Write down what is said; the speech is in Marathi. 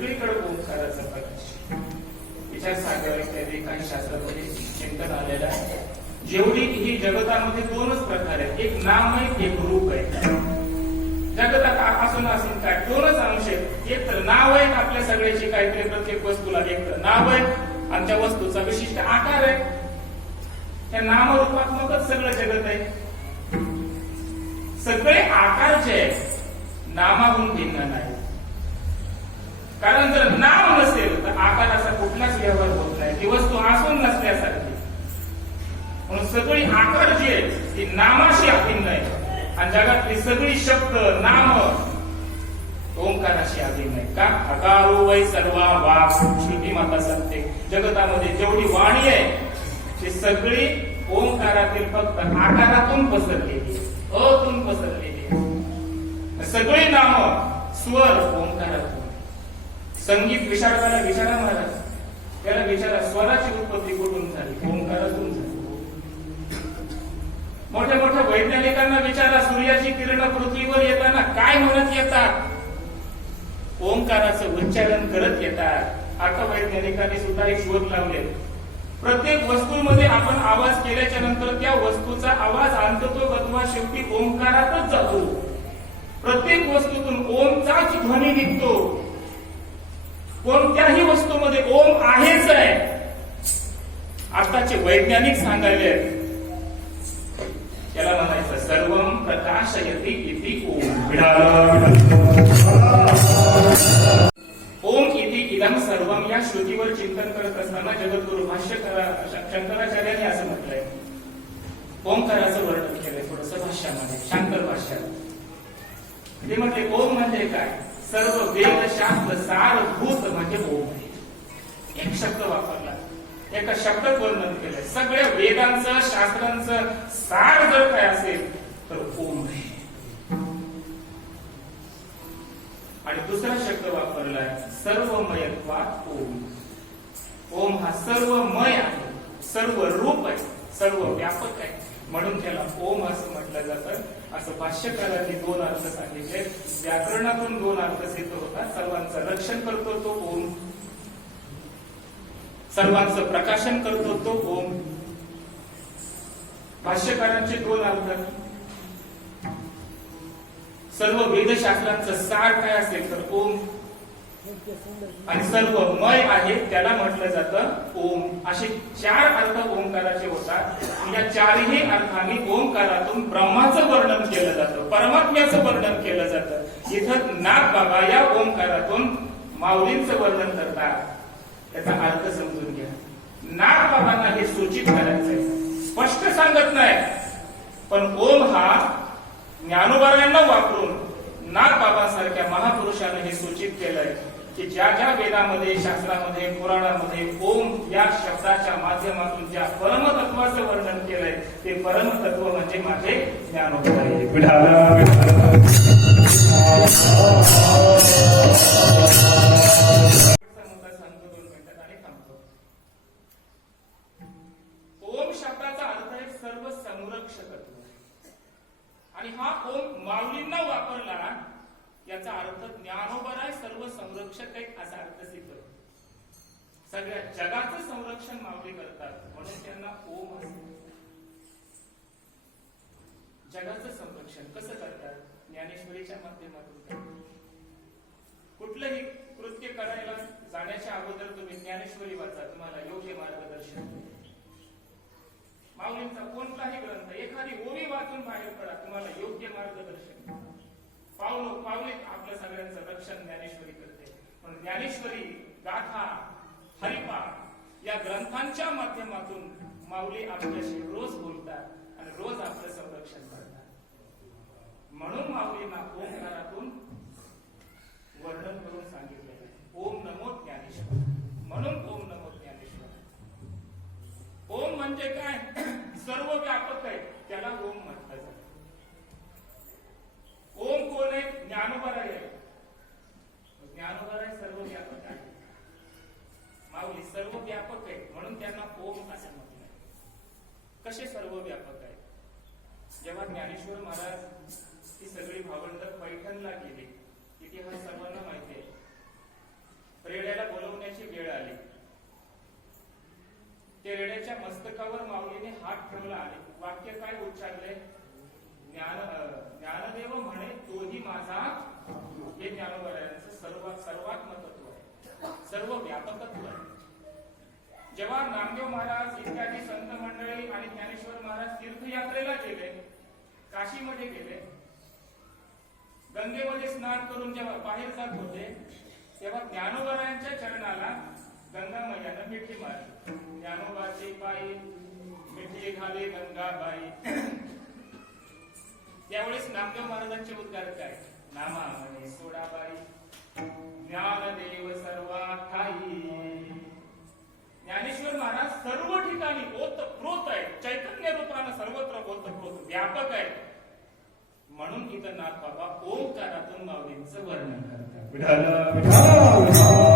सगळीकडे ओंकाराचा प्रकाश विचार सागर इत्यादी काही शास्त्रामध्ये चिंतन आलेलं आहे. जेवढी ही जगतामध्ये दोनच प्रकार आहेत. एक नाम आहे एक रूप आहे जगतात असून असून काय? दोनच अंश आहेत. एक तर नाव आहे आपल्या सगळ्याची काहीतरी प्रत्येक वस्तूला एक तर नाव आहे आणि त्या वस्तूचा विशिष्ट आकार आहे. त्या नामरूपात्मकच सगळं जगत आहे. सगळे आकार जे आहेत नामाहून भिन्न नाही कारण जर नाव नसेल तर आकाराचा कुठलाच व्यवहार होत नाही. ती वस्तू आसून नसल्यासारखी. म्हणून सगळी आकार जी आहे ती नामाशी अभिन्न आहे आणि जगातली सगळी शब्द नाम ओंकाराशी अभिन्न आहे का? अकारो वै सर्वा वाक श्रुती माता सांगते जगतामध्ये जेवढी वाणी आहे ती सगळी ओंकारातील फक्त आकारातून पसरलेली अतून पसरलेली सगळी नाम स्वर ओंकारातून. संगीत विशारदाला विचारा महाराज. त्याला विचारा स्वराची उत्पत्ती कुठून झाली? ओंकारातून झाली. मोठ्या मोठ्या वैज्ञानिकांना विचारा सूर्याची किरण पृथ्वीवर येताना काय म्हणत येतात? ओंकाराचं उच्चारण करत येतात. आता वैज्ञानिकांनी सुद्धा एक शोध लावले प्रत्येक वस्तूमध्ये आपण आवाज केल्याच्यानंतर त्या वस्तूचा आवाज आणतो अथवा शेवटी ओंकारातच जातो. प्रत्येक वस्तूतून ओमचाच ध्वनी निघतो कोणत्याही वस्तूमध्ये ओम आहेच आहे आताचे वैज्ञानिक सांगायले त्याला म्हणायचं सर्वम प्रकाशयती इति ओम. ओम इति इदम सर्वम या श्रुतीवर चिंतन करत असताना जगद्गुरु भाष्यकरा शंकराचार्याने असं म्हटलंय. ओंकाराचं वर्णन केलंय थोडस भाष्यामध्ये शांकर भाष्यात. ते म्हटले ओम म्हणजे काय? सर्व वेद शास्त्र सारभूत म्हणजे ओम एक शब्द वापरला. एका शब्दात वर्णन केलंय. सगळ्या वेदांचं शास्त्रांचं सार जर काय असेल तर ओम आहे. आणि दुसरा शब्द वापरलाय सर्वमयत्वात ओम. ओम हा सर्वमय आहे. सर्व रूप आहे. सर्व व्यापक आहे. म्हणून त्याला ओम असं म्हटलं जातं. असं भाष्यकारांनी दोन अर्थ सांगितले. व्याकरणातून दोन अर्थ सिद्ध होतात. सर्वांचं रक्षण करतो तो ओम. सर्वांचं प्रकाशन करत होतो. ओम. भाष्यकारांचे दोन अर्थ. सर्व वेदशास्त्रांचं सार काय असेल तर ओम. आणि सर्व मय आहे त्याला म्हटलं जातं ओम. असे चार अर्थ ओंकाराचे होतात. या चारही अर्थांनी ओंकारातून ब्रह्माचं वर्णन केलं जातं. परमात्म्याचं वर्णन केलं जातं. इथं नाग बाबा या ओंकारातून माऊलींचं वर्णन करतात. त्याचा अर्थ समजून घ्या. नाग बाबांना हे सूचित करायचंय. स्पष्ट सांगत नाही. पण ओम हा ज्ञानोबारांना वापरून नागबाबांसारख्या महापुरुषाने हे सूचित केलंय की ज्या ज्या वेदामध्ये शास्त्रामध्ये पुराणामध्ये ओम या शब्दाच्या माध्यमातून ज्या परमतत्वाचं वर्णन केलंय ते परमतत्व म्हणजे माझे ज्ञानोबा आहे. आणि हा ओम माऊलींना वापरला याचा अर्थ ज्ञानोबर आहे सर्व संरक्षक आहे असा अर्थ सिद्ध. सगळ्या जगाचं संरक्षण माऊली करतात म्हणून त्यांना ओम जगाचं संरक्षण कसं करतात? ज्ञानेश्वरीच्या माध्यमातून कुठलंही कृत्य करायला जाण्याच्या अगोदर तुम्ही ज्ञानेश्वरी वाचा. कोणताही ग्रंथ एखादी ओवी वाचून बाहेर पडा. तुम्हाला योग्य मार्गदर्शन पावलो पावले आपल्या सगळ्यांचं रक्षण ज्ञानेश्वरी करते. पण ज्ञानेश्वरी गाथा हरिपा या ग्रंथांच्या माध्यमातून माऊली आपल्याशी रोज बोलतात आणि रोज आपलं संरक्षण करतात. म्हणून माऊलींना ओंकारातून वर्णन करून सांगितलं ओम नमो ज्ञानेश्वर. ज्ञानेश्वर महाराज ही सगळी भावंड पैठणला गेली. इतिहास सर्वांना माहिती आहे. रेड्याला बोलवण्याची वेळ आली. ते रेड्याच्या मस्तकावर माऊलीने हात ठेवला आणि वाक्य काय उच्चारले? ज्ञान ज्ञानदेव म्हणे तोही माझा हे ज्ञानोबरायांचं सर्वात सर्वात महत्त्व आहे. सर्व व्यापकत्व आहे. जेव्हा नामदेव महाराज इत्यादी संत मंडळी आणि ज्ञानेश्वर महाराज तीर्थयात्रेला गेले काशीमध्ये गेले. गंगेमध्ये स्नान करून जेव्हा बाहेर जात होते तेव्हा ज्ञानोबारायांच्या चरणाला गंगा मैयानं मिठी मारली. ज्ञानोबाची पायी मिठी घाले गंगाबाई त्यावेळेस नामदेव महाराजांचे उद्गार काय नामा म्हणे सोडाबाई ज्ञानदेव सर्वा ठाई ज्ञानेश्वर महाराज सर्व ठिकाणी ओत प्रोत आहेत. नाथ बाबा. ओंकारातून माऊलींचं वर्णन करतात विठाल विठाल